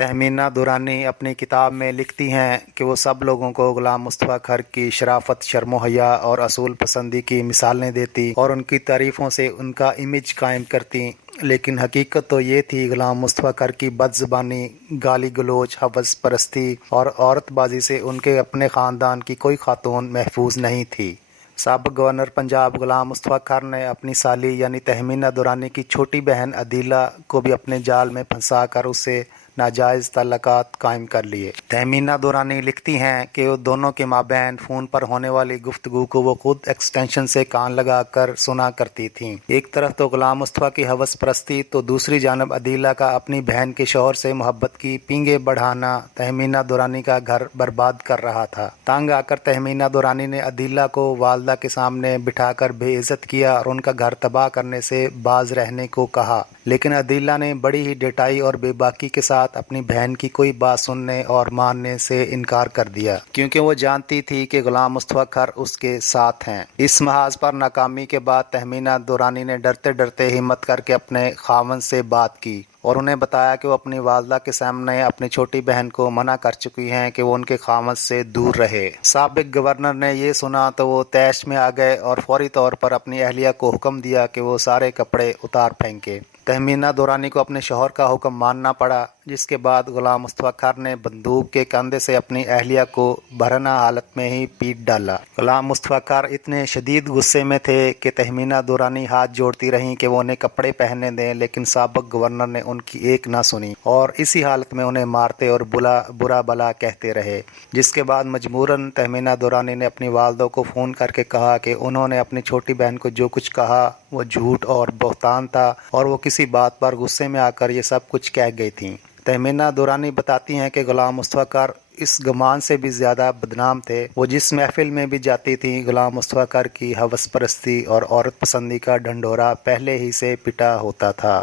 तहमीना दुरानी अपनी किताब में लिखती हैं कि वो सब लोगों को गुलाम मुस्तफ़ा खर की शराफत, शर्म हया और असूल पसंदी की मिसालें देती और उनकी तारीफ़ों से उनका इमेज कायम करती। लेकिन हकीकत तो ये थी, गुलाम मुस्तफ़ा खर की बदज़ुबानी, गाली गलौज, हवस परस्ती और औरतबाजी से उनके अपने ख़ानदान की कोई खातून महफूज नहीं थी। साबिक़ गवर्नर पंजाब गुलाम मुस्तफ़ा खर ने अपनी साली यानी तहमीना दुरानी की छोटी बहन अदीला को भी अपने जाल में फंसा कर उससे नाजायज़ ताल्लुकात कायम कर लिए। तहमीना दुरानी लिखती हैं कि वो दोनों के माबैन फ़ोन पर होने वाली गुफ्तगू को वो खुद एक्सटेंशन से कान लगा कर सुना करती थीं। एक तरफ तो गुलाम मुस्तफ़ा की हवस परस्ती तो दूसरी जानब अदीला का अपनी बहन के शौहर से मोहब्बत की पींगे बढ़ाना तहमीना दुरानी का घर बर्बाद कर रहा था। तंग आकर तहमीना दुरानी ने अदीला को वालदा के सामने बिठाकर बेइज्जत किया और उनका घर तबाह करने से बाज रहने को कहा। लेकिन अदीला ने बड़ी ही डटाई और बेबाकी के साथ अपनी बहन की कोई बात सुनने और मानने से इनकार कर दिया, क्योंकि वो जानती थी कि गुलाम मुस्तफ़ा खर उसके साथ हैं। इस महाज पर नाकामी के बाद तहमीना दुरानी ने डरते डरते हिम्मत करके अपने खावंद से बात की और उन्हें बताया कि वो अपनी वालदा के सामने अपनी छोटी बहन को मना कर चुकी हैं कि वो उनके खावंद से दूर रहे। साबिक़ गवर्नर ने ये सुना तो वो तैश में आ गए और फौरी तौर पर अपनी अहलिया को हुक्म दिया कि वो सारे कपड़े उतार फेंके। तहमीना दुरानी को अपने शौहर का हुक्म मानना पड़ा, जिसके बाद गुलाम मुस्तफ़ा खर ने बंदूक के कंधे से अपनी अहलिया को बरहना हालत में ही पीट डाला। गुलाम मुस्तफ़ा खर इतने शदीद गुस्से में थे कि तहमीना दुरानी हाथ जोड़ती रहीं कि वो उन्हें कपड़े पहनने दें, लेकिन साबिक़ गवर्नर ने उनकी एक ना सुनी और इसी हालत में उन्हें मारते और बुरा भला कहते रहे। जिसके बाद मजबूरन तहमीना दुरानी ने अपनी वालदा को फ़ोन करके कहा कि उन्होंने अपनी छोटी बहन को जो कुछ कहा वो झूठ और बहतान था और वो किसी बात पर गुस्से में आकर ये सब कुछ कह गई थीं। तहमीना दुरानी बताती हैं कि गुलाम मुस्तफ़ा खर इस गुमान से भी ज़्यादा बदनाम थे। वो जिस महफिल में भी जाती थीं, गुलाम मुस्तफ़ा खर की हवस परस्ती और औरत पसंदी का ढंढोरा पहले ही से पिटा होता था।